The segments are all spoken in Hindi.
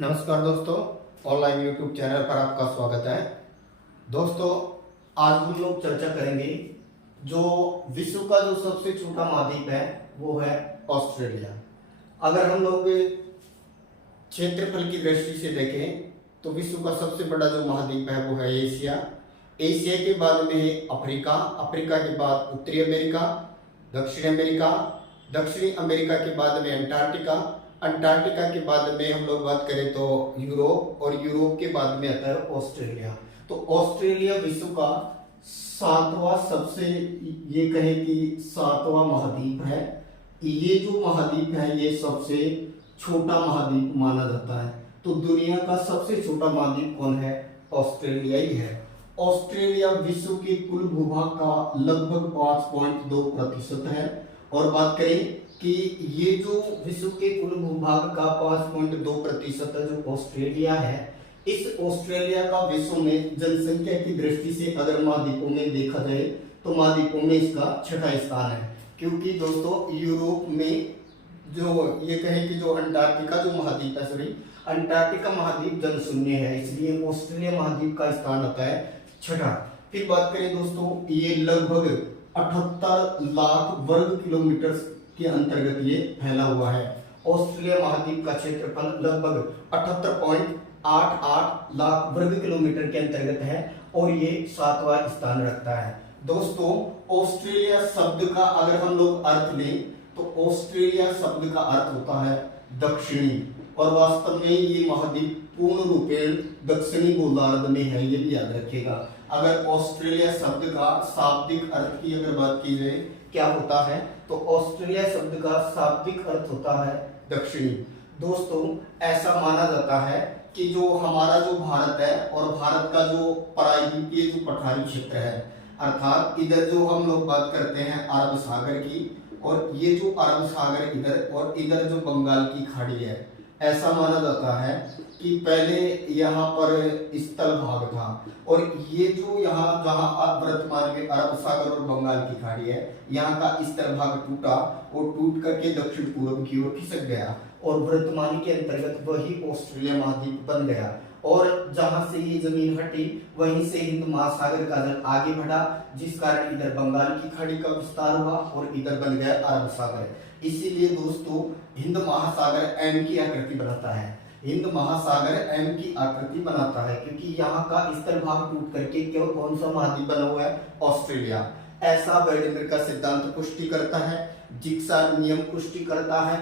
नमस्कार दोस्तों, ऑनलाइन यूट्यूब चैनल पर आपका स्वागत है। दोस्तों, आज हम लोग चर्चा करेंगे जो विश्व का जो सबसे छोटा महाद्वीप है वो है ऑस्ट्रेलिया। अगर हम लोग क्षेत्रफल की दृष्टि से देखें तो विश्व का सबसे बड़ा जो महाद्वीप है वो है एशिया। एशिया के बाद में है अफ्रीका, अफ्रीका के बाद उत्तरी अमेरिका, दक्षिण अमेरिका, दक्षिणी अमेरिका के बाद में अंटार्कटिका, अंटार्कटिका के बाद में हम लोग बात करें तो यूरोप, और यूरोप के बाद में आता है ऑस्ट्रेलिया। तो ऑस्ट्रेलिया विश्व का सातवां सबसे, ये कहें कि सातवां महाद्वीप है। ये जो महाद्वीप है ये सबसे छोटा महाद्वीप माना जाता है। तो दुनिया का सबसे छोटा महाद्वीप कौन है? ऑस्ट्रेलिया ही है। ऑस्ट्रेलिया विश्व के कुल भूभाग का लगभग 5.2% है। और बात करें कि ये जो विश्व के कुल भूभाग का 5.2% जो ऑस्ट्रेलिया है, इस ऑस्ट्रेलिया का विश्व में जनसंख्या की दृष्टि से अगर महाद्वीपों में देखा जाए तो महाद्वीपों में इसका छठा स्थान है। क्योंकि दोस्तों यूरोप में जो ये कहें कि जो अंटार्कटिका जो महाद्वीप है, सॉरी अंटार्कटिका महाद्वीप जनशून्य है, इसलिए ऑस्ट्रेलिया महाद्वीप का स्थान आता है छठा। फिर बात करें दोस्तों, ये लगभग 78 लाख वर्ग किलोमीटर के अंतर्गत ये फैला हुआ है। ऑस्ट्रेलिया महाद्वीप का क्षेत्रफल लगभग 78.88 लाख वर्ग किलोमीटर के अंतर्गत है और ये सातवां स्थान रखता है। दोस्तों, ऑस्ट्रेलिया शब्द का अगर हम लोग अर्थ लें तो ऑस्ट्रेलिया शब्द का अर्थ होता है दक्षिणी, और वास्तव में ये महाद्वीप पूर्ण रूपेण दक्षिणी गोलार्ध में है, ये भी याद रखिएगा। अगर ऑस्ट्रेलिया शब्द का शाब्दिक अर्थ की अगर बात की जाए क्या होता है, तो ऑस्ट्रेलिया शब्द का शाब्दिक अर्थ होता है दक्षिणी। दोस्तों, ऐसा माना जाता है कि जो हमारा जो भारत है और भारत का जो प्रायद्वीपीय जो पठारी क्षेत्र है, अर्थात इधर जो हम लोग बात करते हैं अरब सागर की, और ये जो अरब सागर इधर और इधर जो बंगाल की खाड़ी है, ऐसा माना जाता है कि पहले यहाँ पर स्थल भाग था, और ये जो यहाँ जहाँ वर्तमान में अरब सागर और बंगाल की खाड़ी है, यहाँ का स्थल भाग टूटा और टूट करके दक्षिण पूर्व की ओर खिसक गया और वर्तमान के अंतर्गत वही ऑस्ट्रेलिया महाद्वीप बन गया। और जहां से ये जमीन हटी वहीं से हिंद महासागर का जल आगे बढ़ा, जिस कारण इधर बंगाल की खाड़ी का विस्तार हुआ और इधर बन गया अरब सागर। इसीलिए दोस्तों हिंद महासागर एम की आकृति बनाता है, हिंद महासागर एम की आकृति बनाता है, क्योंकि यहाँ का स्थल भाग टूट करके क्यों कौन सा महाद्वीप बना हुआ है? ऑस्ट्रेलिया। ऐसा बर्डेनर का सिद्धांत पुष्टि करता है, जिग्सा नियम पुष्टि करता है।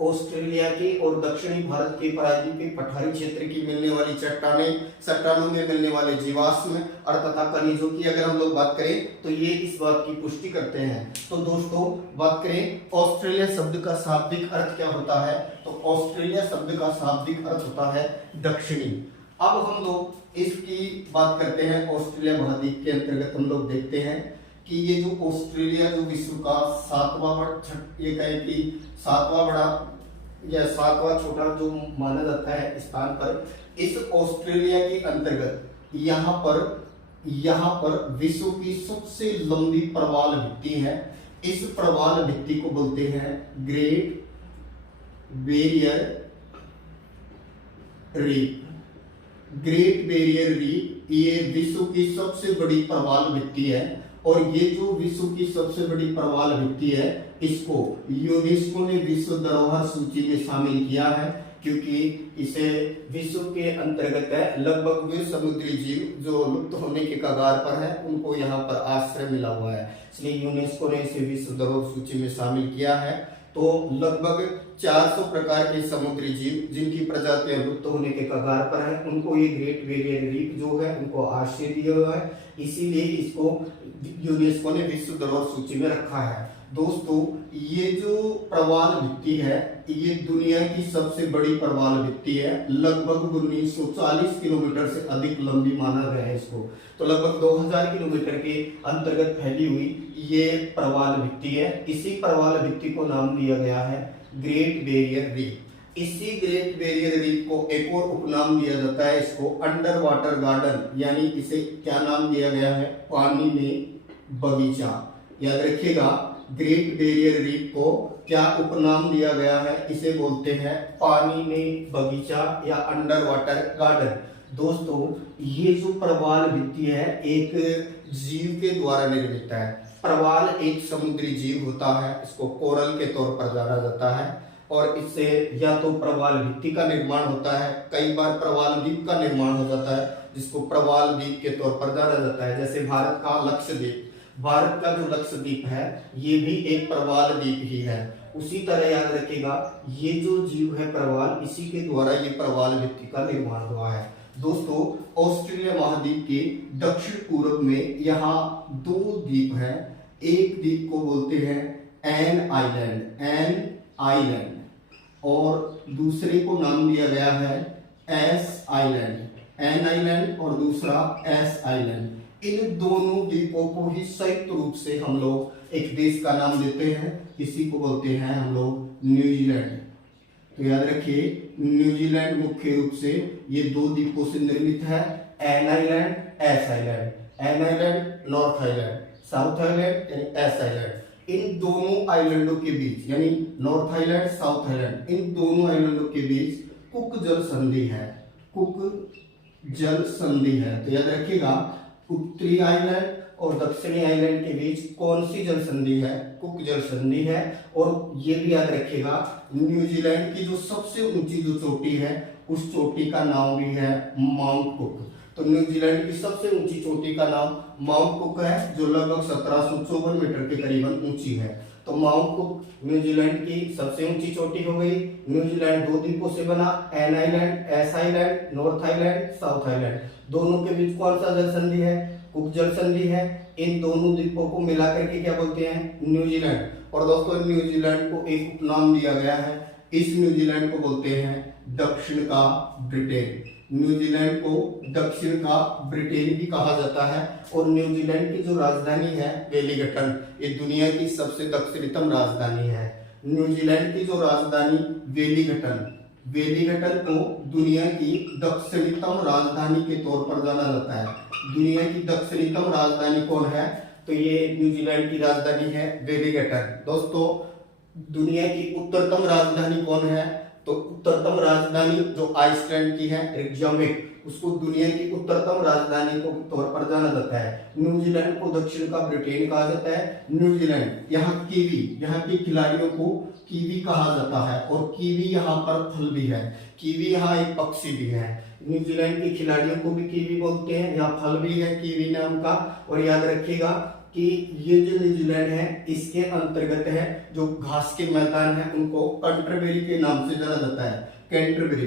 ऑस्ट्रेलिया के और दक्षिणी भारत के प्रायद्वीपीय पठारी क्षेत्र की मिलने वाली चट्टानों में मिलने वाले जीवाश्म और तथा खनिजों की अगर हम लोग बात करें तो ये इस बात की पुष्टि करते हैं। तो दोस्तों, बात करें ऑस्ट्रेलिया शब्द का शाब्दिक अर्थ क्या होता है, तो ऑस्ट्रेलिया शब्द का शाब्दिक अर्थ होता है दक्षिणी। अब हम लोग इसकी बात करते हैं ऑस्ट्रेलिया महाद्वीप के अंतर्गत हम लोग देखते हैं कि ये जो ऑस्ट्रेलिया जो विश्व का ये कहें कि सातवां बड़ा या सातवां छोटा जो माना जाता है स्थान पर, इस ऑस्ट्रेलिया के अंतर्गत यहाँ पर विश्व की सबसे लंबी प्रवाल भित्ति है। इस प्रवाल भित्ति को बोलते हैं great barrier reef. Great barrier reef ये विश्व की सबसे बड़ी प्रवाल भित्ति है, और ये जो विश्व की सबसे बड़ी प्रवाल भित्ति है इसको यूनेस्को ने विश्व धरोहर सूची में शामिल किया है, क्योंकि इसे विश्व के अंतर्गत है। लगभग वे समुद्री जीव जो लुप्त होने के कगार पर है उनको यहाँ पर आश्रय मिला हुआ है, इसलिए यूनेस्को ने इसे विश्व धरोहर सूची में शामिल किया है। तो लगभग 400 प्रकार के समुद्री जीव जिनकी प्रजातियां लुप्त होने के कगार पर है उनको ये ग्रेट बैरियर रीफ जो है उनको आश्रय दिया हुआ है, इसीलिए इसको यूनेस्को ने विश्व धरोहर सूची में रखा है। दोस्तों, ये जो प्रवाल भित्ति है ये दुनिया की सबसे बड़ी प्रवाल भित्ति है। लगभग 1940 किलोमीटर से अधिक लंबी माना गया है इसको। तो लगभग 2000 किलोमीटर के अंतर्गत फैली हुई ये प्रवाल भित्ति है। इसी प्रवाल भित्ति को नाम दिया गया है ग्रेट बैरियर रीफ। इसी ग्रेट बैरियर रीफ को एक और उपनाम दिया जाता है, इसको अंडर वाटर गार्डन, यानी इसे क्या नाम दिया गया है? पानी में बगीचा। याद रखिएगा, ग्रेट बैरियर रीफ को क्या उपनाम दिया गया है? इसे बोलते हैं पानी में बगीचा या अंडर वाटर गार्डन। दोस्तों ये जो प्रवाल भित्ति है एक जीव के द्वारा निर्मित है। प्रवाल एक समुद्री जीव होता है, इसको कोरल के तौर पर जाना जाता है और इससे या तो प्रवाल भित्ति का निर्माण होता है, कई बार प्रवाल द्वीप का निर्माण हो जाता है जिसको प्रवाल द्वीप के तौर पर जाना जाता है। जैसे भारत का लक्षद्वीप, भारत का जो लक्षद्वीप है ये भी एक प्रवाल द्वीप ही है। उसी तरह याद रखिएगा ये जो जीव है प्रवाल, इसी के द्वारा ये प्रवाल भित्ति का निर्माण हुआ है। दोस्तों ऑस्ट्रेलिया महाद्वीप के दक्षिण पूर्व में यहाँ दो द्वीप है। एक द्वीप को बोलते हैं एन आइलैंड और दूसरे को नाम दिया गया है एस आइलैंड। एन आइलैंड और दूसरा एस आइलैंड। इन दोनों द्वीपों को ही संयुक्त रूप से हम लोग एक देश का नाम देते हैं, इसी को बोलते हैं हम लोग न्यूजीलैंड। तो याद रखिए न्यूजीलैंड मुख्य रूप से ये दो द्वीपों से निर्मित है, an island, S island. An island north island, south island यानी एस आइलैंड। इन दोनों आइलैंडों के बीच यानी नॉर्थ आइलैंड, साउथ आइलैंड, इन दोनों आइलैंडों के बीच कुक जल संधि है। कुक जल संधि है। तो याद रखिएगा उत्तरी आइलैंड और दक्षिणी आइलैंड के बीच कौन सी जल संधि है? कुक जल संधि है। और ये भी याद रखिएगा न्यूजीलैंड की जो सबसे ऊंची जो चोटी है उस चोटी का नाम भी है माउंट कुक। तो न्यूजीलैंड की सबसे ऊंची चोटी का नाम माउंट कुक है जो लगभग 1754 मीटर के करीबन ऊंची है। तो माउंट कुक न्यूजीलैंड की सबसे ऊंची चोटी हो गई। न्यूजीलैंड दो द्वीपों से बना, an island, S island, north island, south island. दोनों के बीच कौन सा जल संधि है? कुक जल संधि है। इन दोनों द्वीपों को मिलाकर के क्या बोलते हैं? न्यूजीलैंड। और दोस्तों न्यूजीलैंड को एक उपनाम दिया गया है, इस न्यूजीलैंड को बोलते हैं दक्षिण का ब्रिटेन। न्यूजीलैंड को दक्षिण का ब्रिटेन भी कहा जाता है। और न्यूजीलैंड की जो राजधानी है वेलिंगटन, ये दुनिया की सबसे दक्षिणतम राजधानी है। न्यूजीलैंड की जो राजधानी वेलिंगटन को दुनिया की दक्षिणतम राजधानी के तौर पर जाना जाता है। दुनिया की दक्षिणतम राजधानी कौन है? तो ये न्यूजीलैंड की राजधानी है वेलिंगटन। दोस्तों दुनिया की उत्तरतम राजधानी कौन है? तो उत्तरतम राजधानी जो आइसलैंड की है रिकजाविक, उसको दुनिया की उत्तरतम राजधानी के तौर पर जाना जाता है। न्यूजीलैंड को दक्षिण का ब्रिटेन कहा जाता है। न्यूजीलैंड यहाँ के खिलाड़ियों को कीवी कहा जाता है और कीवी यहाँ पर फल भी है। कीवी यहाँ एक पक्षी भी है। न्यूजीलैंड के खिलाड़ियों को भी कीवी बोलते हैं, यहाँ फल भी है कीवी नाम का। और याद रखिएगा कि ये जो न्यूजीलैंड है इसके अंतर्गत है जो घास के मैदान है उनको कैंटरबरी के नाम से जाना जाता है। कैंटरबरी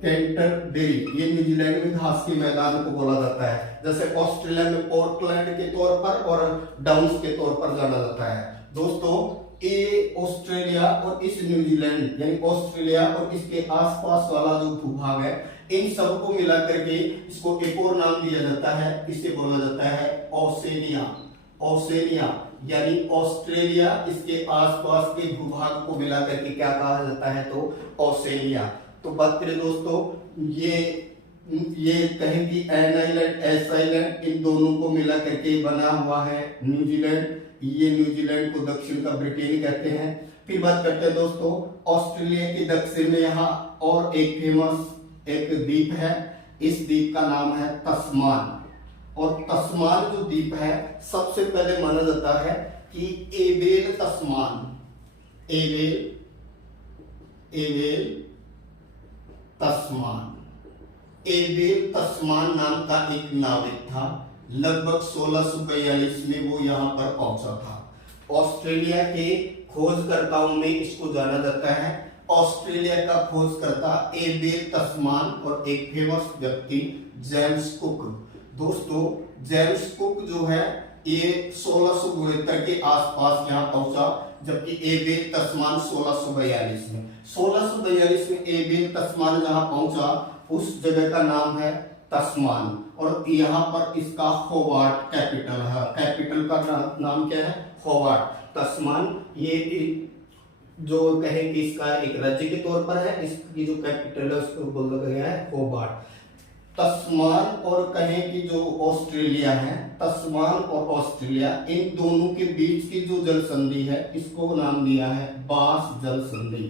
ये न्यूजीलैंड में घास के मैदान को बोला जाता है। जैसे ऑस्ट्रेलिया में पोर्टलैंड के तौर पर और डाउन्स के तौर पर जाना जाता है। दोस्तों ये ऑस्ट्रेलिया और इस न्यूजीलैंड यानी ऑस्ट्रेलिया और इसके आसपास वाला जो भूभाग है इन सबको मिलाकर के इसको एक और नाम दिया जाता है, इसे बोला जाता है ओसेनिया यानी ऑस्ट्रेलिया इसके आसपास के भूभाग को मिलाकर के क्या कहा जाता है? तो ओसेनिया। तो बात करें दोस्तों ये कहें कि एन आइलैंड, एस आइलैंड, इन दोनों को मिला करके बना हुआ है न्यूजीलैंड। ये न्यूजीलैंड को दक्षिण का ब्रिटेन कहते हैं। फिर बात करते हैं दोस्तों ऑस्ट्रेलिया के दक्षिण में यहाँ और एक फेमस एक द्वीप है, इस द्वीप का नाम है तस्मान। और तस्मान जो द्वीप है सबसे पहले माना जाता है कि एबेल तस्मान नाम का एक नाविक था। लगभग 1642 में वो यहाँ पर पहुंचा था। ऑस्ट्रेलिया के खोजकर्ताओं में इसको जाना जाता है। ऑस्ट्रेलिया का खोजकर्ता एबेल तस्मान और एक फेमस व्यक्ति जेम्स कुक। दोस्तों जेम्स कुक जो है ये 1672 के आसपास यहाँ पहुंचा, जबकि एबेल तस्मान 1642 में एबेल तस्मान जहाँ पहुंचा उस जगह का नाम है तस्मान। और यहाँ पर इसका होबार्ट कैपिटल है। कैपिटल का नाम क्या है? होबार्ट। तस्मान ये जो कहें कि इसका एक राज्य के तौर पर है, इसकी जो कैपिटल है उसको बोला गया है होबार्ट। तस्मान और कहें कि जो ऑस्ट्रेलिया है, तस्मान और ऑस्ट्रेलिया, इन दोनों के बीच की जो जल संधि है इसको नाम दिया है बास जल संधि।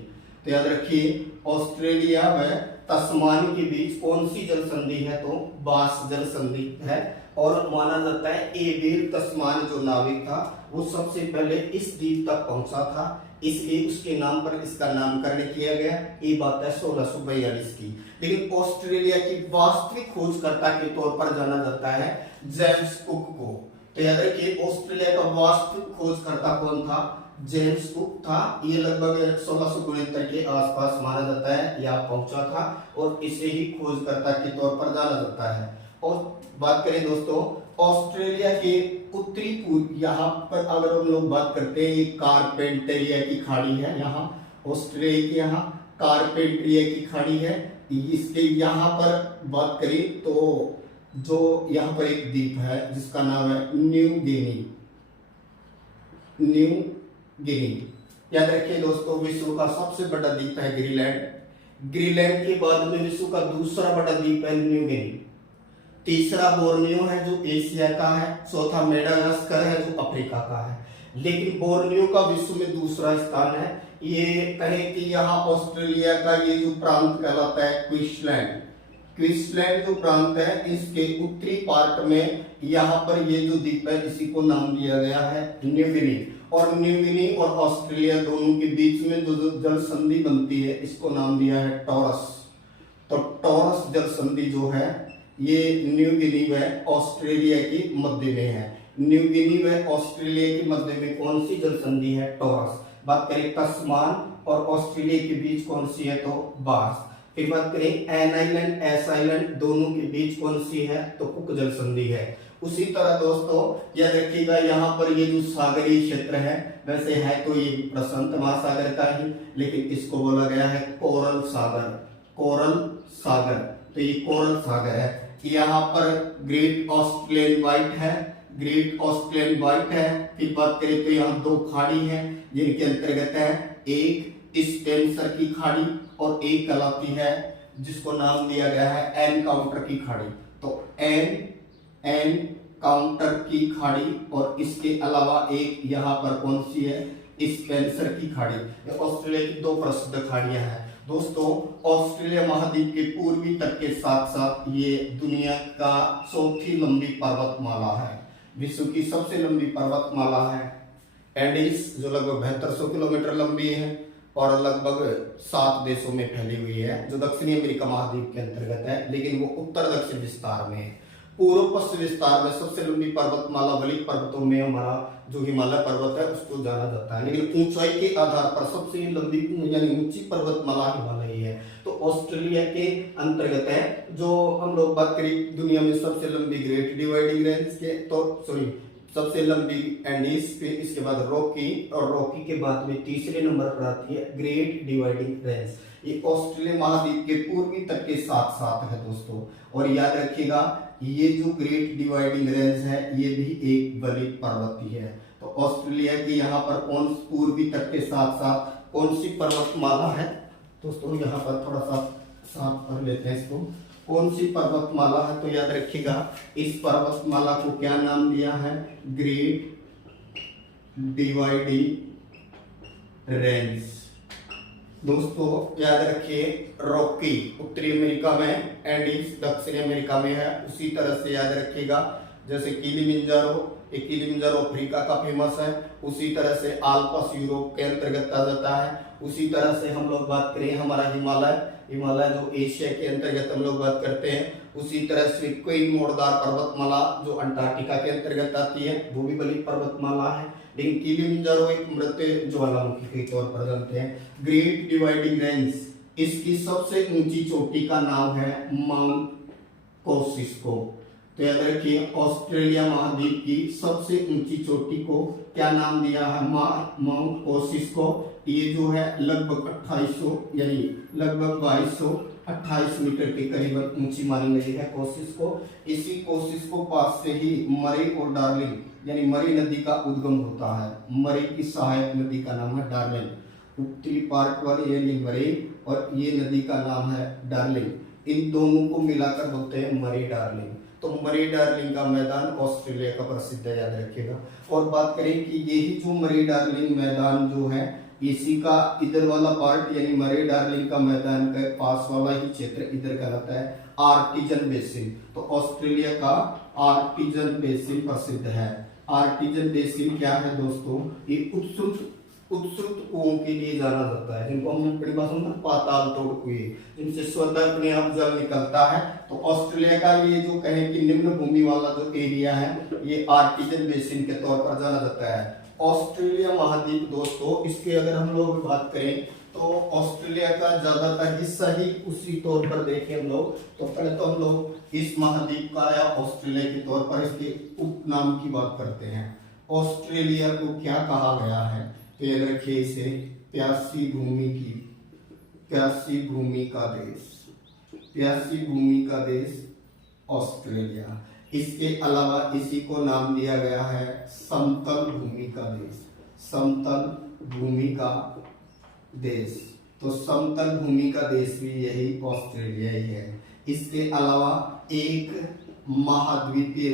तो याद रखिए ऑस्ट्रेलिया व तस्मान के बीच कौन सी जल संधि है, तो बास जल संधि है। और माना जाता है एबेल तस्मान जो नाविक था वो सबसे पहले इस द्वीप तक पहुंचा था, इसलिए उसके नाम पर इसका नामकरण किया गया। ये बात है 1642 की। लेकिन ऑस्ट्रेलिया की वास्तविक खोजकर्ता के तौर पर जाना जाता है जेम्स कुक को। तो याद रखिए ऑस्ट्रेलिया का वास्तविक खोजकर्ता कौन था, जेम्स कुक था। ये लगभग 1669 के आसपास माना जाता है यहाँ पहुंचा था और इसे ही खोजकर्ता के तौर पर जाना जाता है। और बात करें दोस्तों ऑस्ट्रेलिया के उत्तरी पूर्व, यहाँ पर अगर हम लोग बात करते हैं ये कारपेंटरिया की खाड़ी है, यहाँ ऑस्ट्रेलिया की यहाँ कारपेंटरिया की खाड़ी है। इसके यहाँ पर बात करें तो जो यहाँ पर एक द्वीप है जिसका नाम है न्यू गिनी। न्यू गिनी याद रखिए दोस्तों विश्व का सबसे बड़ा द्वीप है ग्रीनलैंड। ग्रीनलैंड के बाद में विश्व का दूसरा बड़ा द्वीप है न्यू गिनी। तीसरा बोर्नियो है जो एशिया का है। चौथा मेडागास्कर है जो अफ्रीका का है। लेकिन बोर्नियो का विश्व में दूसरा स्थान है। ये कहें कि यहाँ ऑस्ट्रेलिया का ये जो प्रांत कहलाता है क्वींसलैंड। क्वींसलैंड जो प्रांत है इसके उत्तरी पार्ट में यहाँ पर ये जो द्वीप है इसी को नाम दिया गया है न्यू गिनी। और न्यू गिनी और ऑस्ट्रेलिया दोनों के बीच में जो जल संधि बनती है इसको नाम दिया है टॉरस। तो टॉरस जल संधि जो है ये न्यू गिनी व ऑस्ट्रेलिया के मध्य में है। न्यू गिनी व ऑस्ट्रेलिया के मध्य में कौन सी जल संधि है, टॉरस। बात करें तस्मान और ऑस्ट्रेलिया के बीच कौन सी है, तो बास। फिर बात करें एन आइलैंड एस आइलैंड दोनों के बीच कौन सी है, तो कुक जल संधि है। उसी तरह दोस्तों याद रखिएगा यहाँ पर ये जो सागरीय क्षेत्र है वैसे है तो ये प्रशांत महासागर का ही, लेकिन इसको बोला गया है कोरल सागर। कोरल सागर, तो ये कोरल सागर है। यहाँ पर ग्रेट ऑस्ट्रेलियन व्हाइट है, ग्रेट ऑस्ट्रेलियन व्हाइट है। फिर बात करें तो यहाँ दो खाड़ी हैं जिनके अंतर्गत है एक स्पेंसर की खाड़ी और एक कहलाती है जिसको नाम दिया गया है एन काउंटर की खाड़ी। तो एन काउंटर की खाड़ी और इसके अलावा एक यहाँ पर कौन सी है, स्पेंसर की खाड़ी। ये ऑस्ट्रेलिया की दो प्रसिद्ध खाड़ियां हैं। दोस्तों ऑस्ट्रेलिया महाद्वीप के पूर्वी तट के साथ साथ ये दुनिया का चौथी लंबी पर्वतमाला है। विश्व की सबसे लंबी पर्वतमाला है एंडीज जो लगभग 7200 किलोमीटर लंबी है और लगभग 7 देशों में फैली हुई है जो दक्षिणी अमेरिका महाद्वीप के अंतर्गत है, लेकिन वो उत्तर दक्षिण विस्तार में है। पूर्व पश्चिम विस्तार में सबसे लंबी पर्वतमाला वलित पर्वतों में हमारा जो हिमालय पर्वत है उसको जाना जाता है, लेकिन ऊंचाई के आधार पर सबसे लंबी यानी ऊंची पर्वतमाला हिमालय है। तो ऑस्ट्रेलिया के अंतर्गत है। जो हम लोग बात करें दुनिया में सबसे लंबी ग्रेट डिवाइडिंग रेंज के तो सबसे लंबी एंडीज, फिर इसके बाद रॉकी और रॉकी के बाद में तीसरे नंबर पर आती है ग्रेट डिवाइडिंग रेंज। ये ऑस्ट्रेलिया महाद्वीप के पूर्वी तट के साथ साथ है दोस्तों। और याद रखिएगा ये जो ग्रेट डिवाइडिंग रेंज है ये भी एक वलित पर्वत ही है। तो ऑस्ट्रेलिया की यहाँ पर कौन पूर्वी तट के साथ साथ कौन सी पर्वतमाला है दोस्तों, यहाँ पर थोड़ा सा साफ कर लेते हैं इसको। कौन सी पर्वतमाला है, तो याद रखिएगा इस पर्वतमाला को क्या नाम दिया है, ग्रेट डिवाइडिंग रेंज। दोस्तों याद रखिए रॉकी उत्तरी अमेरिका में, एंडीज दक्षिणी अमेरिका में है। उसी तरह से याद रखिएगा जैसे किलिमंजारो अफ्रीका का फेमस है, उसी तरह से आल्प्स यूरोप के अंतर्गत आ जाता है। उसी तरह से हम लोग बात करें हमारा हिमालय जो एशिया के अंतर्गत हम लोग बात करते हैं। उसी तरह से कोई मोड़दार पर्वतमाला जो अंटार्कटिका के अंतर्गत आती है वो भी बड़ी पर्वतमाला है। लेकिन किलिमंजारो एक मृत ज्वालामुखी के तौर पर जानते हैं। ग्रेट डिवाइडिंग रेंज इसकी सबसे ऊंची चोटी का नाम है माउंट कोसिस्को। तो याद रखिए ऑस्ट्रेलिया महाद्वीप की सबसे ऊंची चोटी को क्या नाम दिया है, माउंट कोसिस्को। ये जो है लगभग 2800 यानी लगभग 2228 मीटर के करीब ऊंची मानी गई है कोसिस्को। इसी कोसिस्को पास से ही मरे और डार्लिंग यानी मरी नदी का उद्गम होता है। मरी की सहायक नदी का नाम है डार्लिंग। उत्तरी पार्ट वाली यानी मरे और ये नदी का नाम है डार्लिंग। इन दोनों को मिलाकर बोलते हैं मरी डार्लिंग। तो मरी डार्लिंग का मैदान ऑस्ट्रेलिया का प्रसिद्ध है, याद रखिएगा। और बात करें कि यही जो मरी डार्लिंग मैदान जो है, इसी का इधर वाला पार्ट यानी मरी डार्लिंग का मैदान का पास वाला ही क्षेत्र इधर कहलाता है आर्टिजन बेसिन। तो ऑस्ट्रेलिया का आर्टिजन बेसिन प्रसिद्ध है। आर्टिजन बेसिन क्या है दोस्तों? ये उत्सुक कुओं के लिए जाना जाता है, जिनको हम अपनी भाषा में पाताल तोड़ कुएं, जिनसे स्वतः अपने आप जल निकलता है। तो ऑस्ट्रेलिया का ये जो कहें कि निम्न भूमि वाला जो एरिया है, ये आर्टिजन बेसिन के तौर पर जाना जाता है। ऑस्ट्रेलिया महाद्वीप दोस्तों, इसके अगर हम लोग बात करें तो ऑस्ट्रेलिया का ज्यादातर हिस्सा ही उसी तौर पर देखें हम लोग, तो पहले तो हम लोग इस महाद्वीप का या ऑस्ट्रेलिया के तौर पर इसके उपनाम की बात करते हैं। ऑस्ट्रेलिया को क्या कहा गया है? तो याद रखिए इसे प्यासी भूमि का देश ऑस्ट्रेलिया। इसके अलावा इसी को नाम दिया गया है समतल भूमि का देश। तो समतल भूमि का देश भी यही ऑस्ट्रेलिया ही है। इसके अलावा एक महाद्वीपीय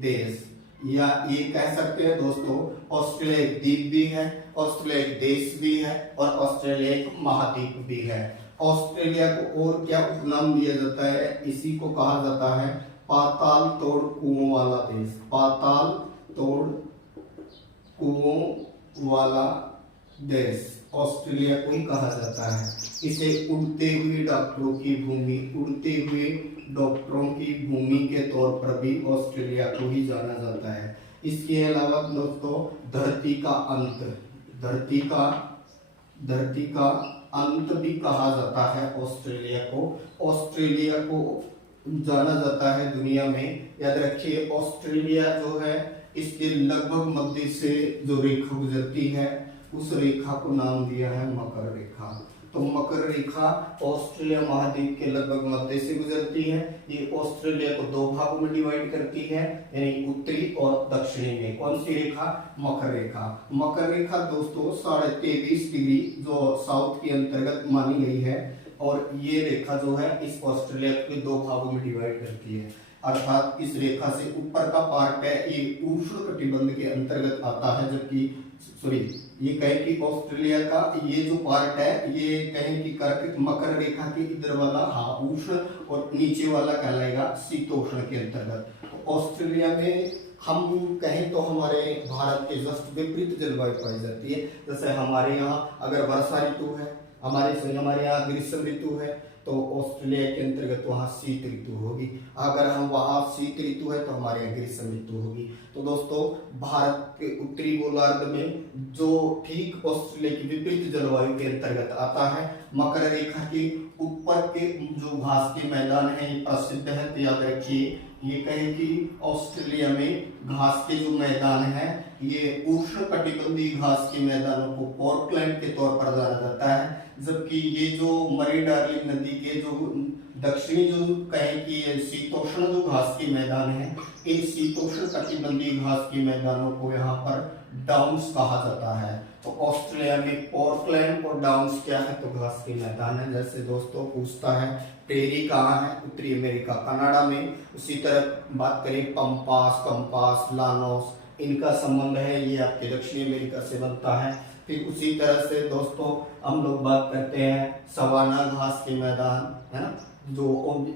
देश या ये कह सकते हैं दोस्तों, ऑस्ट्रेलिया एक द्वीप भी है, ऑस्ट्रेलिया एक देश भी है और ऑस्ट्रेलिया एक महाद्वीप भी है। ऑस्ट्रेलिया को और क्या उपनाम दिया जाता है? इसी को कहा जाता है पाताल तोड़ कुओं वाला देश। पाताल तोड़ कुओं वाला देश ऑस्ट्रेलिया को ही कहा जाता है। इसे उड़ते हुए डॉक्टरों की भूमि के तौर पर भी ऑस्ट्रेलिया को ही जाना जाता है। इसके अलावा दोस्तों धरती का अंत भी कहा जाता है ऑस्ट्रेलिया को जाना जाता है दुनिया में। याद रखिए ऑस्ट्रेलिया जो है, इसके लगभग मध्य से जो रेखा गुजरती है, उस रेखा को नाम दिया है मकर रेखा। तो मकर रेखा ऑस्ट्रेलिया महाद्वीप के लगभग मध्य से गुजरती है। ये ऑस्ट्रेलिया को दो भागों में डिवाइड करती है, यानी उत्तरी और दक्षिणी में। कौन सी रेखा? मकर रेखा। मकर रेखा दोस्तों 23.5 डिग्री जो साउथ के अंतर्गत मानी गई है, और ये रेखा जो है इस ऑस्ट्रेलिया के दो भागों में डिवाइड करती है। अर्थात इस रेखा से ऊपर का पार्ट है ये उष्ण कटिबंध के अंतर्गत आता है, जबकि ये कहें कि ऑस्ट्रेलिया का ये जो पार्ट है, ये कहें कि मकर रेखा के इधर वाला उष्ण और नीचे वाला कहलाएगा शीतोष्ण के अंतर्गत। तो ऑस्ट्रेलिया में हम कहें तो हमारे भारत के जस्ट विपरीत जलवायु पाई जाती है। जैसे हमारे यहाँ अगर वर्षा ऋतु है, हमारे यहाँ ग्रीष्म ऋतु है, तो ऑस्ट्रेलिया के अंतर्गत वहाँ शीत ऋतु होगी। अगर हम वहाँ शीत ऋतु है तो हमारे यहाँ ग्रीष्म ऋतु होगी। तो दोस्तों भारत के उत्तरी गोलार्ध में जो ठीक ऑस्ट्रेलिया की विपरीत जलवायु के अंतर्गत आता है, मकर रेखा के ऊपर के जो घास के मैदान है ये प्रसिद्ध है। तो याद रखिए ये कहें कि ऑस्ट्रेलिया में घास के जो मैदान है, ये उष्ण कटिबंधीय घास के मैदानों को पोर्टलैंड के तौर पर जाना जाता है। जबकि ये जो मरी डार्लिंग नदी के जो दक्षिणी जो कहें कि शीतोष्ण जो घास के मैदान है, इन शीतोष्ण कटिबंधीय घास के मैदानों को यहाँ पर डाउन्स कहा जाता है। तो ऑस्ट्रेलिया में पोर्टलैंड और डाउन्स क्या है? तो घास के मैदान है। जैसे दोस्तों पूछता है प्रेरी कहाँ है? उत्तरी अमेरिका कनाडा में। उसी तरह बात करें कंपास, लानोस, इनका संबंध है ये आपके दक्षिणी अमेरिका से बनता है। फिर उसी तरह से दोस्तों हम लोग बात करते हैं सवाना घास के मैदान, है ना, जो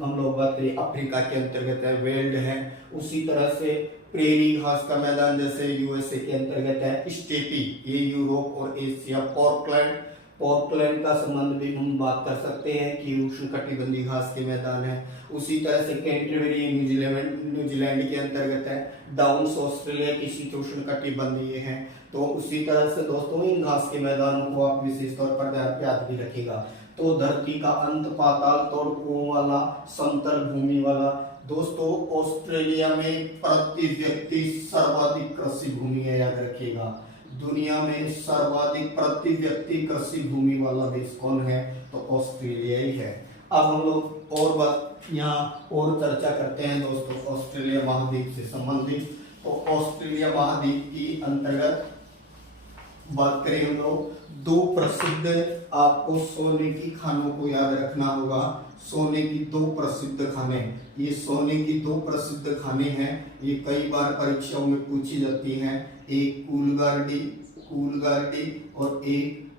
हम लोग बात करें अफ्रीका के अंतर्गत है, वेल्ड है। उसी तरह से प्रेरी घास का मैदान जैसे यूएसए के अंतर्गत है, स्टेपी ये यूरोप और एशिया। पोर्टलैंड का संबंध भी हम बात कर सकते हैं कि उष्णकटिबंधीय घास के मैदान है। उसी तरह से कैंटरबरी न्यूजीलैंड के अंतर्गत है। डाउन्स ऑस्ट्रेलिया की शीतोष्णकटिबंधीय है। तो उसी तरह से दोस्तों इन घास के मैदानों को आप विशेष तौर पर याद भी रखिएगा। तो धरती का अंत, पाताल तोड़ कुओं वाला, समतल भूमि वाला। दोस्तों ऑस्ट्रेलिया में प्रति व्यक्ति सर्वाधिक कृषि भूमि है, याद रखिएगा। दुनिया में सर्वाधिक प्रति व्यक्ति कृषि भूमि वाला देश कौन है? तो ऑस्ट्रेलिया ही है। अब हम लोग और बात यहाँ और चर्चा करते हैं दोस्तों ऑस्ट्रेलिया महाद्वीप से संबंधित। तो ऑस्ट्रेलिया महाद्वीप की अंतर्गत बात करें हम लोग दो प्रसिद्ध, आपको सोने की खानों को याद रखना होगा। सोने की दो प्रसिद्ध खाने, ये सोने की दो प्रसिद्ध खाने हैं, ये कई बार परीक्षाओं में पूछी जाती हैं। एक कूलगार्डी, कूलगार्डी और एक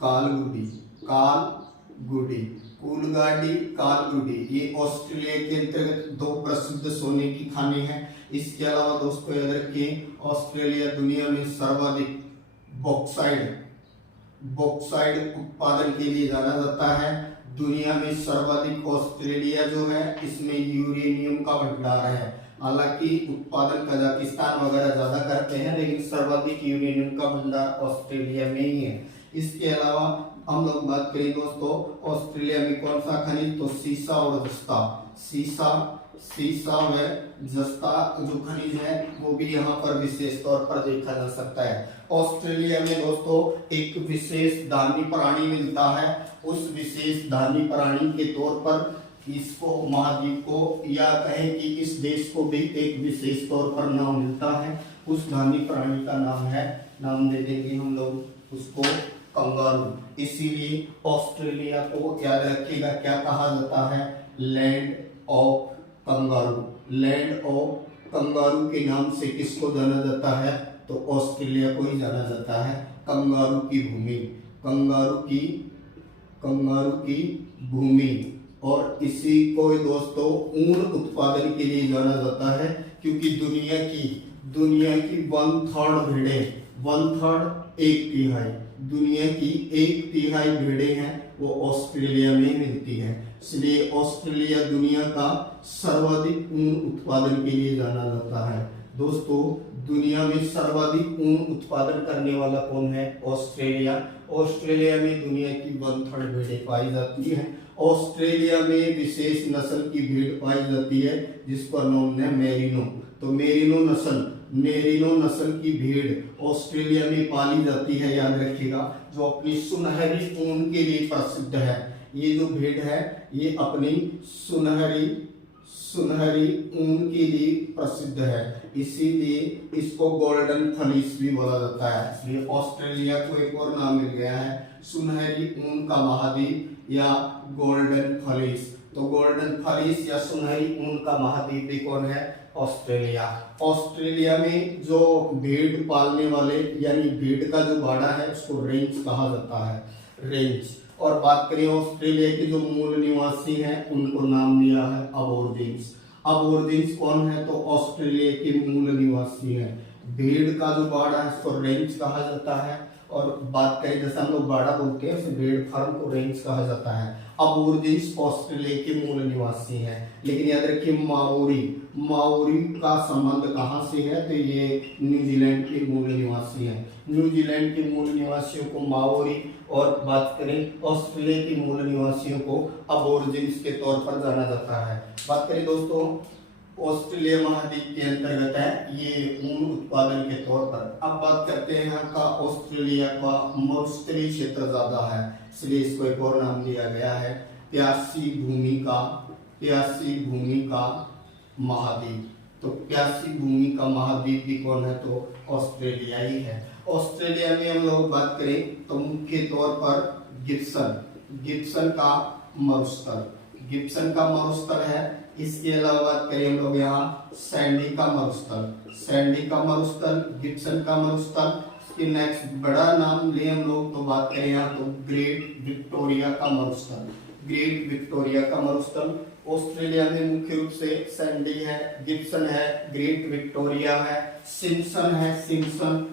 कालगुडी, कालगुडी। कूलगार्डी, कालगुडी, ये ऑस्ट्रेलिया के अंतर्गत दो प्रसिद्ध सोने की खाने हैं। इसके अलावा दोस्तों याद रखिए, ऑस्ट्रेलिया दुनिया में सर्वाधिक बॉक्साइड उत्पादन के लिए जाना जाता है। दुनिया में सर्वाधिक ऑस्ट्रेलिया जो है इसमें यूरेनियम का भंडार है। हालांकि उत्पादन कजाकिस्तान वगैरह ज्यादा करते हैं, लेकिन सर्वाधिक यूरेनियम का भंडार ऑस्ट्रेलिया में ही है। इसके अलावा हम लोग बात करें दोस्तों, ऑस्ट्रेलिया में कौन सा खनिज, तो सीसा और जस्ता। सीसा व जस्ता जो खनिज है वो भी यहाँ पर विशेष तौर पर देखा जा सकता है। ऑस्ट्रेलिया में दोस्तों एक विशेष धान्य प्राणी मिलता है। उस विशेष धान्य प्राणी के तौर पर इसको महाद्वीप को या कहें कि इस देश को भी एक विशेष तौर पर नाम मिलता है। उस धान्य प्राणी का नाम है, नाम दे देंगे हम लोग उसको कंगारू। इसीलिए ऑस्ट्रेलिया को याद रखिएगा क्या कहा जाता है, land of kangaroo. Land of kangaroo के नाम से किसको जाना जाता है, तो ऑस्ट्रेलिया को ही जाना जाता है। कंगारू की भूमि, कंगारू की भूमि। और इसी को दोस्तों ऊन उत्पादन के लिए जाना जाता है, क्योंकि दुनिया की 1/3 भेड़ें, 1/3 एक तिहाई, दुनिया की 1/3 भेड़ें हैं वो ऑस्ट्रेलिया में मिलती है। इसलिए ऑस्ट्रेलिया दुनिया का सर्वाधिक ऊन उत्पादन के लिए जाना जाता है। दोस्तों दुनिया में सर्वाधिक ऊन उत्पादन करने वाला कौन है, ऑस्ट्रेलिया। ऑस्ट्रेलिया में दुनिया की 1/3 भेड़ें पाई जाती है। ऑस्ट्रेलिया में विशेष नस्ल की भेड़ पाई जाती है जिसका नाम है मेरिनो। तो मेरिनो नस्ल की भेड़ ऑस्ट्रेलिया में पाली जाती है, याद रखिएगा, जो अपनी सुनहरी ऊन के लिए प्रसिद्ध है। ये जो भेड़ है ये अपनी सुनहरी ऊन के लिए प्रसिद्ध है, इसीलिए इसको गोल्डन फ्लीस भी बोला जाता है। इसलिए ऑस्ट्रेलिया को एक और नाम मिल गया है, सुनहरी ऊन का महाद्वीप या गोल्डन फ्लीस। तो गोल्डन फ्लीस या सुनहरी ऊन का महाद्वीप भी कौन है, ऑस्ट्रेलिया। ऑस्ट्रेलिया में जो भेड़ पालने वाले यानी भेड़ का जो बाड़ा है उसको रेंज कहा जाता है, रेंज। और बात करें ऑस्ट्रेलिया के जो मूल निवासी हैं उनको नाम दिया है अबोरिजिन्स। अबोरिजिन्स कौन है, तो ऑस्ट्रेलिया के मूल निवासी हैं। भेड़ का जो बाड़ा है उसको रेंज कहा जाता है। और बात करें जैसे हम लोग बाड़ा बोलते हैं उसे भेड़ फार्म को रेंज कहा जाता है। अबोरिजिन्स ऑस्ट्रेलिया के मूल निवासी हैं। लेकिन याद रखिए माओरी का संबंध कहाँ से है, तो ये न्यूजीलैंड के मूल निवासी हैं। न्यूजीलैंड के मूल निवासियों को माओरी और बात करें ऑस्ट्रेलिया के मूल निवासियों को अबोरिजिन्स के तौर पर जाना जाता है। बात करें दोस्तों ऑस्ट्रेलिया महाद्वीप के अंतर्गत है ये ऊन उत्पादन के तौर पर। अब बात करते हैं यहाँ का ऑस्ट्रेलिया का मरुस्थलीय क्षेत्र ज्यादा है, इसलिए इसको एक और नाम दिया गया है प्यासी भूमि का महाद्वीप। तो प्यासी भूमि का महाद्वीप भी कौन है, तो ऑस्ट्रेलिया ही है। ऑस्ट्रेलिया में हम लोग बात करें तो मुख्य तौर पर गिब्सन का मरुस्थल है। इसके अलावा बात करें हम लोग यहाँ सैंडी का मरुस्थल, गिब्सन का मरुस्थल। इसके नेक्स्ट बड़ा नाम ले हम लोग तो बात करें यहाँ तो ग्रेट विक्टोरिया का मरुस्थल। ऑस्ट्रेलिया में मुख्य रूप से सैंडी है, गिब्सन है, ग्रेट विक्टोरिया है, सिम्पसन।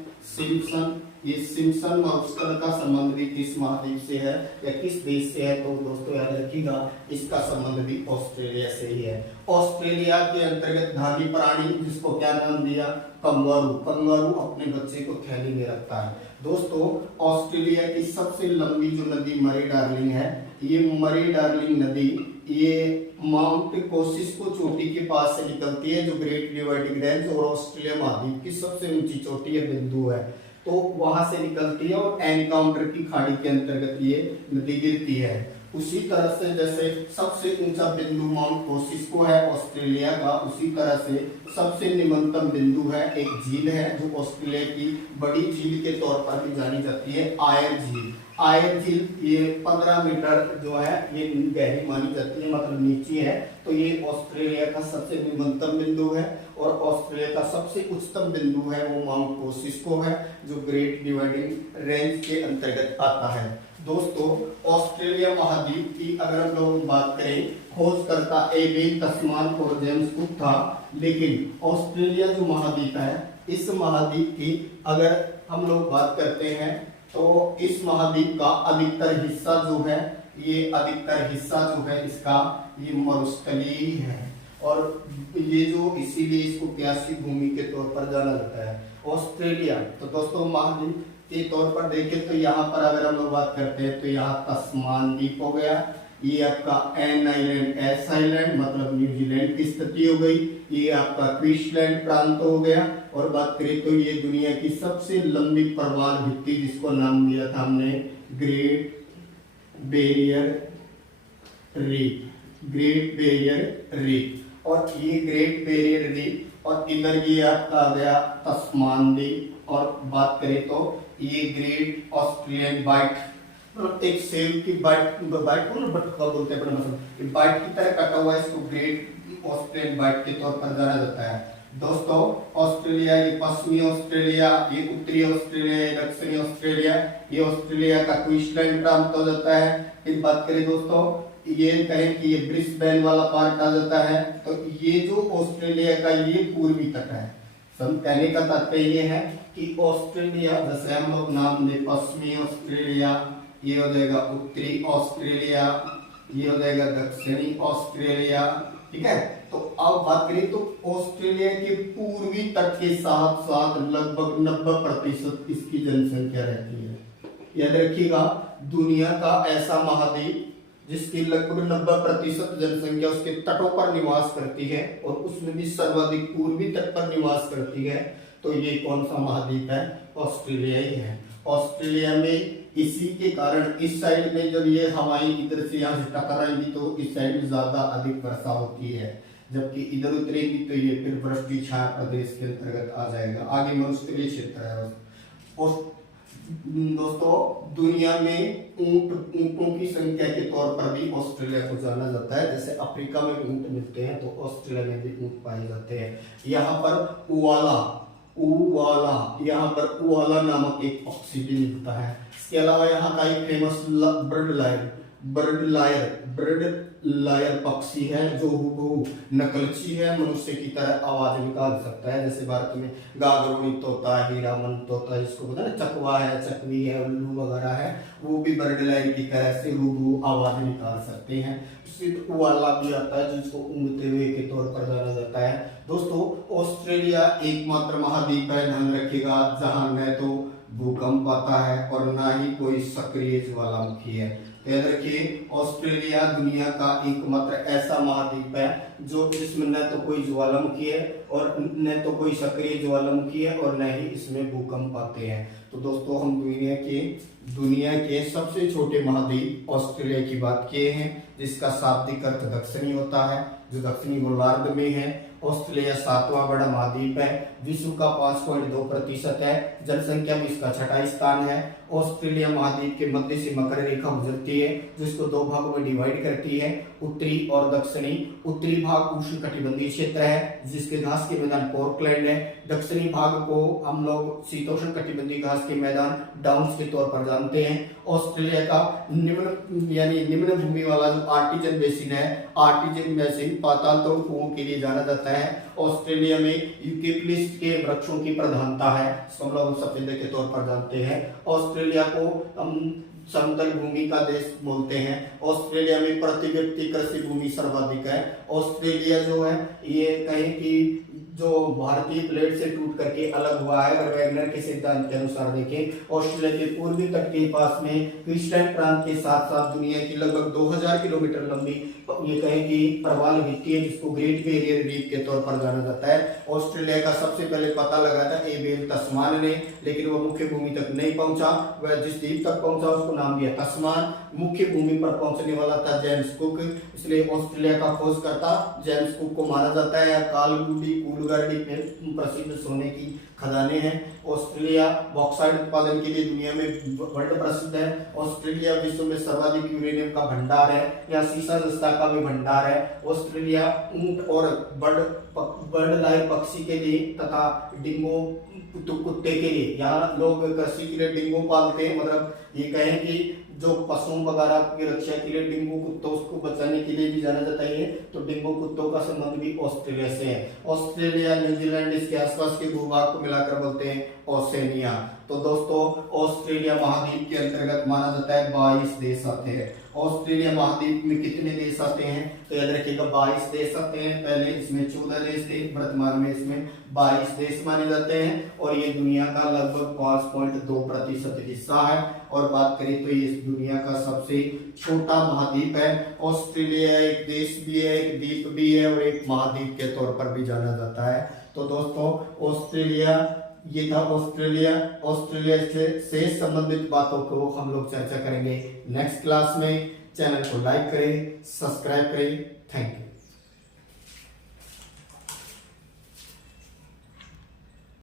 ये सिम्पसन मरुस्थल का संबंध भी किस महाद्वीप से है या किस देश से है, तो दोस्तों याद रखिएगा इसका संबंध भी ऑस्ट्रेलिया से ही है। ऑस्ट्रेलिया के अंतर्गत धानी प्राणी जिसको क्या नाम दिया, कंगारू अपने बच्चे को थैली में रखता है। दोस्तों ऑस्ट्रेलिया की सबसे लंबी जो नदी मरे डार्लिंग है, ये मरे डार्लिंग नदी ये माउंट कोसिस्को चोटी के पास से निकलती है, जो ग्रेट डिवाइडिंग रेंज और ऑस्ट्रेलिया महाद्वीप की सबसे ऊंची चोटी या बिंदु है। तो वहां से निकलती है और एनकाउंटर की खाड़ी के अंतर्गत ये नदी गिरती है। उसी तरह से जैसे सबसे ऊंचा बिंदु माउंट कोसिस्को है ऑस्ट्रेलिया का, उसी तरह से सबसे निम्नतम बिंदु है एक झील है जो ऑस्ट्रेलिया की बड़ी झील के तौर पर भी जानी जाती है, आयर झील। आयर झील ये 15 मीटर जो है ये गहरी मानी जाती है, मतलब नीची है। तो ये ऑस्ट्रेलिया का सबसे निम्नतम बिंदु है और ऑस्ट्रेलिया का सबसे उच्चतम बिंदु है वो माउंट कोसिस्को है जो ग्रेट डिवाइडिंग रेंज के अंतर्गत आता है। दोस्तों ऑस्ट्रेलिया महाद्वीप की अगर हम लोग बात करें, खोजकर्ता एबेल तस्मान और जेम्स कुक था, लेकिन ऑस्ट्रेलिया जो महाद्वीप है इस महाद्वीप की अगर हम लोग बात करते हैं तो इस महाद्वीप का अधिकतर हिस्सा जो है इसका ये मरुस्थलीय है और ये जो इसीलिए इसको प्यासी भूमि के तौर पर जाना जाता है ऑस्ट्रेलिया। तो दोस्तों महाद्वीप के तौर पर देखें तो यहाँ पर अगर हम लोग बात करते हैं तो यहाँ तस्मान द्वीप हो गया, ये आपका एन आइलैंड, एस आइलैंड मतलब न्यूजीलैंड की स्थिति हो गई, ये आपका क्वींसलैंड प्रांत हो गया। और बात करें तो ये दुनिया की सबसे लंबी प्रवाल भित्ति जिसको नाम दिया था हमने ग्रेट बैरियर रीफ, और ये ग्रेट बैरियर रीफ और इधर ये आपका आ गया तस्मान द्वीप। और बात करें तो ये ग्रेट ऑस्ट्रेलियन बाइट, एक सेब की बाइट को ना बटका बोलते हैं, मतलब बाइट की तरह कटा हुआ है, इसको ग्रेट ऑस्ट्रेलियन बाइट के तौर पर जाना जाता है। दोस्तों ऑस्ट्रेलिया, ये पश्चिमी ऑस्ट्रेलिया, ये उत्तरी ऑस्ट्रेलिया, ये दक्षिणी ऑस्ट्रेलिया, ये ऑस्ट्रेलिया का क्वींसलैंड प्रांत हो जाता है। फिर बात करें दोस्तों ये कहें कि ये ब्रिस्बेन वाला पार्ट आ जाता है, तो ये जो ऑस्ट्रेलिया का ये पूर्वी तट है। सब कहने का तात्पर्य ये है कि ऑस्ट्रेलिया जैसे हम लोग नाम दे पश्चिमी ऑस्ट्रेलिया, ये हो जाएगा उत्तरी ऑस्ट्रेलिया, ये हो जाएगा दक्षिणी ऑस्ट्रेलिया, ठीक है। तो अब बात करें तो ऑस्ट्रेलिया के पूर्वी तट के साथ साथ लगभग 90% इसकी जनसंख्या रहती है। याद रखिएगा दुनिया का ऐसा महाद्वीप जिसकी लगभग 90% जनसंख्या उसके तटों पर निवास करती है और उसमें भी सर्वाधिक पूर्वी तट पर निवास करती है, तो ये कौन सा महाद्वीप है? ऑस्ट्रेलिया ही है। ऑस्ट्रेलिया में इसी के कारण इस साइड में जब ये हवाएं इधर से यहाँ से टकराएंगी तो इस साइड में ज्यादा अधिक वर्षा होती है, जबकि इधर उतरेगी तो ये फिर वृष्टि छाया प्रदेश के अंतर्गत आ जाएगा। आगे मरुस्थलीय क्षेत्र है। और दोस्तों दुनिया में ऊंटों की संख्या के तौर पर भी ऑस्ट्रेलिया को जाना जाता है। जैसे अफ्रीका में ऊंट मिलते हैं तो ऑस्ट्रेलिया में भी ऊंट पाए जाते हैं। यहाँ पर यहाँ पर उवाला नामक एक पक्षी भी मिलता है। इसके अलावा यहाँ का एक फेमस बर्ड लायर पक्षी है जो नकलची है, मनुष्य की तरह आवाज निकाल सकता है। जैसे भारत में गागरोनी तोता, हीरामन तोता जिसको बोलते हैं, चकवा है, चकवी है, उल्लू वगैरह है, वो भी बर्ड लायर की तरह से आवाज निकाल सकते हैं। वाला भी आता है जिसको ऊँघते हुए के तौर पर जाना जाता है। दोस्तों ऑस्ट्रेलिया एकमात्र महाद्वीप है, ध्यान रखिएगा, जहां न तो भूकंप आता है और ना ही कोई सक्रिय ज्वालामुखी है। याद रखिए ऑस्ट्रेलिया दुनिया का एकमात्र ऐसा महाद्वीप है जो जिसमें न तो कोई ज्वालामुखी है और न तो कोई सक्रिय ज्वालामुखी है और न ही इसमें भूकंप आते हैं। तो दोस्तों हम दुनिया के सबसे छोटे महाद्वीप ऑस्ट्रेलिया की बात किए हैं, जिसका शाब्दिक अर्थ दक्षिणी होता है, जो दक्षिणी गोलार्ध में है। ऑस्ट्रेलिया 7वां बड़ा महाद्वीप है, विश्व का 5.2% है, जनसंख्या में इसका 6वां स्थान है। ऑस्ट्रेलिया महाद्वीप के मध्य से मकर रेखा गुजरती है जो इसको दो भागों में डिवाइड करती है, उत्तरी और दक्षिणी। उत्तरी भाग उष्णकटिबंधीय क्षेत्र है जिसके घास के मैदान पोर्टलैंड है। दक्षिणी भाग को हम लोग शीतोष्ण कटिबंधीय घास के मैदान डाउन्स के तौर पर जानते हैं। ऑस्ट्रेलिया का निम्न भूमि वाला जो आर्टिजन बेसिन है, आर्टिजन बेसिन पाताल तोड़ कुओं के लिए जाना जाता है। ऑस्ट्रेलिया में यूकेलिप्टस के वृक्षों की प्रधानता है, हम लोग सफेदे के तौर पर जानते हैं। ऑस्ट्रेलिया को हम समतल भूमि का देश बोलते हैं। ऑस्ट्रेलिया में प्रति व्यक्ति कृषि भूमि सर्वाधिक है। ऑस्ट्रेलिया जो है ये कहें कि जो भारतीय प्लेट से टूट करके अलग हुआ है, अगर वैगनर के सिद्धांत के अनुसार देखें, ऑस्ट्रेलिया के पूर्वी तट के पास में क्वींसलैंड प्रांत के साथ साथ दुनिया की लगभग 2000 किलोमीटर लंबी ये कहें कि प्रवाल भित्ति है जिसको ग्रेट बैरियर रीफ के तौर पर जाना जाता है। ऑस्ट्रेलिया का सबसे पहले पता लगा था एबेल तस्मान ने, लेकिन वो मुख्य भूमि तक नहीं पहुंचा। वह जिस द्वीप तक पहुंचा उसको नाम दिया तस्मान। मुख्य भूमि पर पहुंचने वाला था जेम्स कुक, इसलिए ऑस्ट्रेलिया का खोजकर्ता जेम्स कुक को माना जाता है। कालगुडी कूलगढ़ी में प्रसिद्ध सोने की खदानें हैं। ऑस्ट्रेलिया बॉक्साइट उत्पादन के लिए दुनिया में वर्ल्ड प्रसिद्ध है। ऑस्ट्रेलिया विश्व में सर्वाधिक यूरेनियम का भंडार है, या सीसा जस्ता का भी भंडार है। ऑस्ट्रेलिया ऊंट और बर्ड लाइफ पक्षी के लिए तथा डिंगो कुत्ते के लिए, यहाँ लोग कृषि के लिए डिंगो पालते हैं, मतलब ये कहें कि जो पशुओं वगैरह की रक्षा के लिए डिंगो कुत्तों उसको बचाने के लिए भी जाना जाता है। तो डिंगो कुत्तों का संबंध भी ऑस्ट्रेलिया से है। ऑस्ट्रेलिया न्यूजीलैंड इसके आसपास के भूभाग को मिलाकर बोलते हैं ओसेनिया। तो दोस्तों ऑस्ट्रेलिया महाद्वीप के अंतर्गत माना जाता है 22 देश आते हैं। ऑस्ट्रेलिया महाद्वीप में कितने देश आते हैं तो याद रखिएगा 22 देश आते हैं। पहले इसमें 14 देश थे, वर्तमान में इसमें 22 देश माने जाते हैं, और ये दुनिया का लगभग 5.2% हिस्सा है। और बात करें तो ये दुनिया का सबसे छोटा महाद्वीप है। ऑस्ट्रेलिया एक देश भी है, एक द्वीप भी है, और एक महाद्वीप के तौर पर भी जाना जाता है। तो दोस्तों ऑस्ट्रेलिया, ये था ऑस्ट्रेलिया। ऑस्ट्रेलिया से संबंधित बातों को हम लोग चर्चा करेंगे नेक्स्ट क्लास में। चैनल को लाइक करें, सब्सक्राइब करें। Thank you.